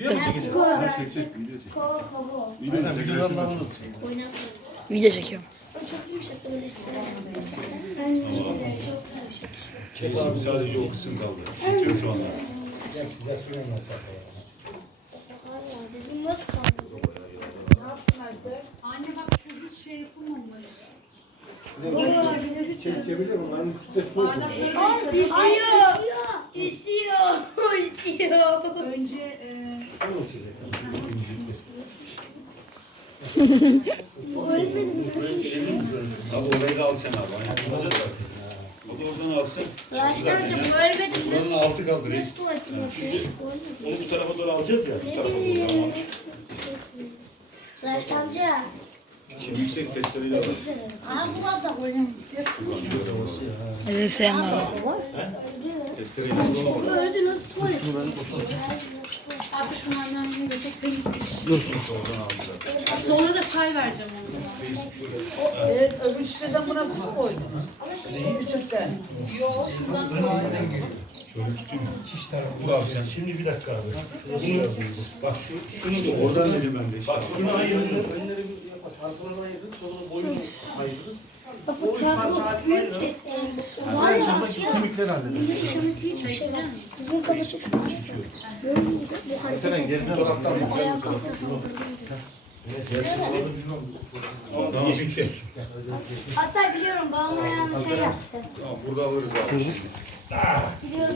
Video mu çekeceksin? Kova Çek çek video çekiyorum. Kesin sadece o kısım kaldı. Bitiyor şu anda. Anne bak şu hiç şey yapılmamış. Çekebilir onların üstüne Bardakları Aa, düşüyor. Düşüyor. Düşüyor. önce e, Öğretmenim nasıl düşüyor? Abi orayı da al sen abi. Aynen. Olacak. O da oradan alsın. Baştan önce bu öğretmenim Buranın altı kaldı reis. nasıl tuvaletini yapıyor? Onu bu tarafa doğru alacağız ya. Bu tarafa doğru. Tamam. Amca. Şimdi yüksek testereyle var. Aa bu adam oyun. Evet sevmem. Testereyle öldü nasıl tuvalet? aslında şunu anneanneye götür temiz bir iş. Sonra da çay vereceğim ona. Evet, öbür şişeden burası mı koydun? Bir çöpten. Yo şuradan Şöyle tutayım mı? Dur abi sen. Şimdi bir dakika abi. Bunu, bak şu, şunu da oradan dedim ben de. Bak şunu ayırın. önleri bir yapar. Arkalarını ayırırız. Sonra ayırırız. Bak bu tarafı büyük de. Var ya Asya. Kemikleri hallederiz. Bunda işemesi hiçbir şey yok. Biz bunun kafası şu an. Böyle mi? Bu hareket Seren geriden? Ayağa. Tamam bitti. Hatta biliyorum babam ayağını şey yaptı. Tamam burada alırız abi. Biliyorum